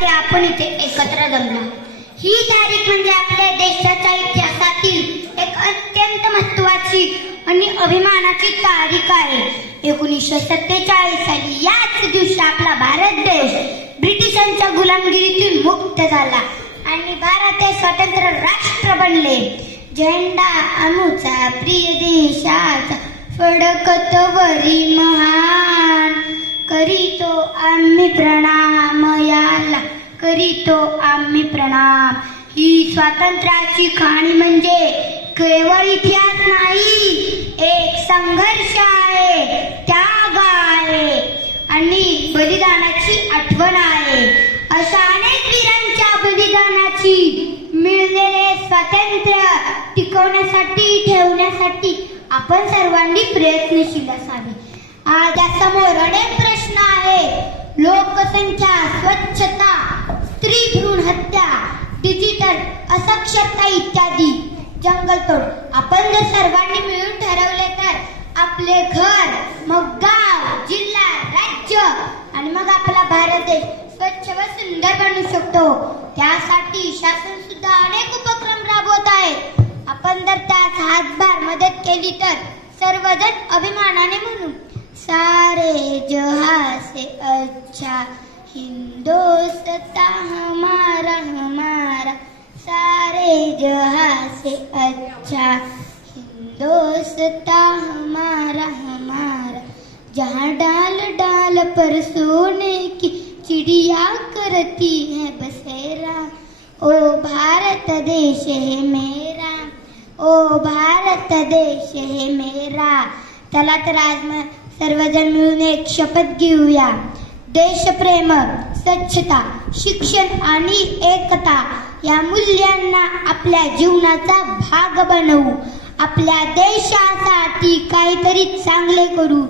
ते आपण इथे एकत्र जमलो. ही तारीख म्हणजे आपल्या देशाच्या इतिहासातील एक अत्यंत महत्वाची आणि अभिमानाची तारीख आहे. 1947 साली याच दिवशी आपला भारत देश ब्रिटिशांच्या गुलामगिरीतून मुक्त झाला आणि भारत हे स्वतंत्र राष्ट्र बनले. झेंडा आमुचा प्रिय देशाचा फडकत वरी महान, करीतो आम्ही प्रणाम याला, करीतो आम्ही प्रणाम. ही स्वातंत्र्याची कहाणी म्हणजे केवळ इतिहास नाही, एक संघर्ष आहे, त्याग आहे आणि बलिदानाची आठवण आहे. अशा अनेक वीरांच्या बलिदानाची मिळलेले स्वातंत्र्य टिकवण्यासाठी ठेवण्यासाठी आपण सर्वांनी प्रयत्नशील असावे. आज समोर अनेक प्रश्न आहेत. लोकसंख्या, स्वच्छता, स्त्री भ्रूण हत्या, डिजिटल असाक्षरता इत्यादी. जंगलतोड आपण जर सर्वांनी मिळून ठरवले तर आपले घर, मग गाव, जिल्हा, राज्य आणि मग आपला भारत देश स्वच्छ व सुंदर बनवू शकतो. त्यासाठी शासन सुद्धा अनेक उपक्रम राबवत आहे. आपण जर त्यास हातभार मदत केली तर सर्वजण अभिमानाने म्हणू, सारे जहां से अच्छा हिंदुस्तान हमारा हमारा, सारे जहां से अच्छा हिंदुस्तान हमारा हमारा, जहाँ डाल डाल पर सोने की चिड़िया करती है बसेरा, ओ भारत देश है मेरा, ओ भारत देश है मेरा. चला तर आज सर्वजण मिळून एक शपथ घेऊया. देशप्रेम, स्वच्छता, शिक्षण आणि एकता या मूल्यांना आपल्या जीवनाचा भाग बनवू. आपल्या देशासाठी काहीतरी चांगले करू.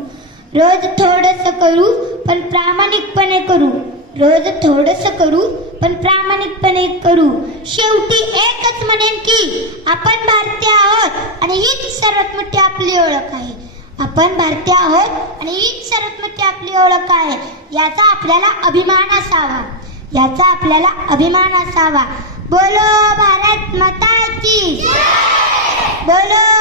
रोज थोडंसं करू पण प्रामाणिकपणे करू. रोज थोडंसं करू पण प्रामाणिकपणे करू. शेवटी एकच म्हणेन की आपण भारतीय आहोत आणि हीच सर्वात मोठी आपली ओळख आहे. आपण भारतीय आहोत आणि हीच सर्वात मोठी आपली ओळख आहे. याचा आपल्याला अभिमान असावा. याचा आपल्याला अभिमान असावा. बोलो भारत माता की जय. बोलो